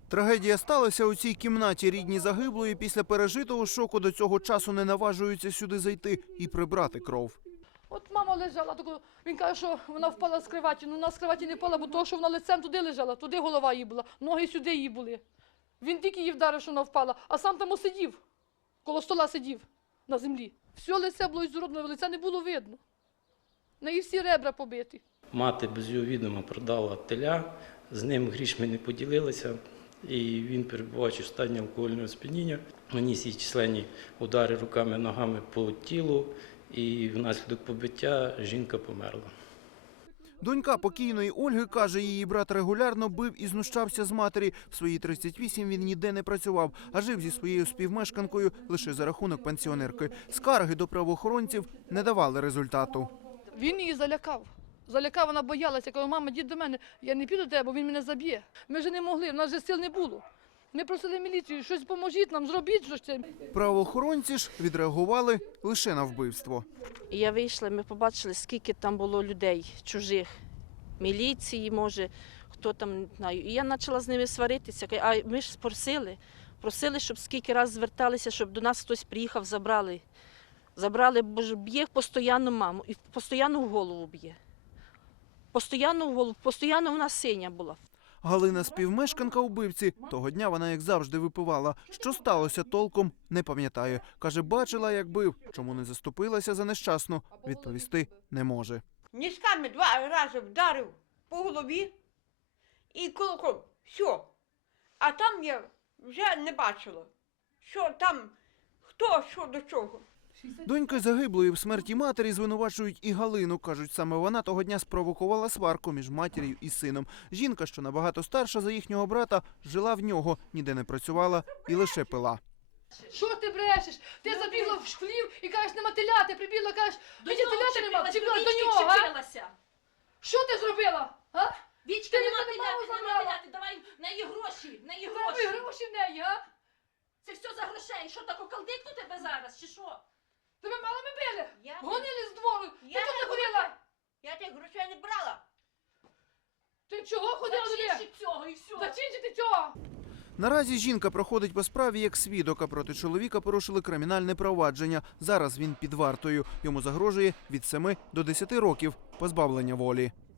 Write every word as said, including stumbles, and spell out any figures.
Трагедія сталася у цій кімнаті. Рідні загиблої після пережитого шоку до цього часу не наважуються сюди зайти і прибрати кров. От мама лежала, тако, він каже, що вона впала з кроваті. Ну, вона з кроваті не впала, бо того, що вона лицем туди лежала, туди голова її була, ноги сюди її були. Він тільки її вдарив, що вона впала, а сам там сидів, коло стола сидів на землі. Все лице було ізуродне, лиця не було видно. На її всі ребра побиті. Мати без його відома продала теля, з ним грішми не поділилися, і він, перебуваючи в стані алкогольного сп'яніння, наніс їй численні удари руками, ногами по тілу, і внаслідок побиття жінка померла. Донька покійної Ольги каже, її брат регулярно бив і знущався з матері. В свої тридцять вісім він ніде не працював, а жив зі своєю співмешканкою лише за рахунок пенсіонерки. Скарги до правоохоронців не давали результату. Він її залякав. Залякав, вона боялася. Каже, мама, дід до мене, я не піду до тебе, бо він мене заб'є. Ми вже не могли, в нас вже сил не було. Ми просили міліцію, щось поможіть нам, зробіть щось. Правоохоронці ж відреагували лише на вбивство. Я вийшла, ми побачили, скільки там було людей чужих, міліції, може, хто там, не знаю. І я почала з ними сваритися. А ми ж просили, просили, щоб скільки разів зверталися, щоб до нас хтось приїхав, забрали. Забрали, бо ж б'є постійно маму, і постійно в голову б'є. Постійно в голову, постійно вона синя була. Галина – співмешканка убивці. Того дня вона, як завжди, випивала. Що сталося толком, не пам'ятає. Каже, бачила, як бив. Чому не заступилася за нещасну, відповісти не може. Ніжками два рази вдарив по голові і кулаком. Все. А там я вже не бачила, що там, хто, що до чого. Доньки загиблої в смерті матері звинувачують і Галину. Кажуть, саме вона того дня спровокувала сварку між матір'ю і сином. Жінка, що набагато старша за їхнього брата, жила в нього, ніде не працювала і лише пила. Що ти брешеш? Ти забігла в шклів і кажеш, нема теля, ти прибігла, кажеш, до теляти нема, чіпила до нього, а? Що ти зробила? А? Вічка, Ти нема мене теляти, маму нема забрала. теляти, давай в неї гроші, в неї Давай гроші. гроші в неї, а? Це все за грошей, що так околдикну тебе зараз, чи що? Тебе мало ми били? Я, Гонили з двору. Ти Я тут не не ходила? я тих грошей не брала. Ти чого ходила туди? Зачинщик цього і все. Зачинчити цього. Наразі жінка проходить по справі як свідок, а проти чоловіка порушили кримінальне провадження. Зараз він під вартою. Йому загрожує від семи до десяти років позбавлення волі.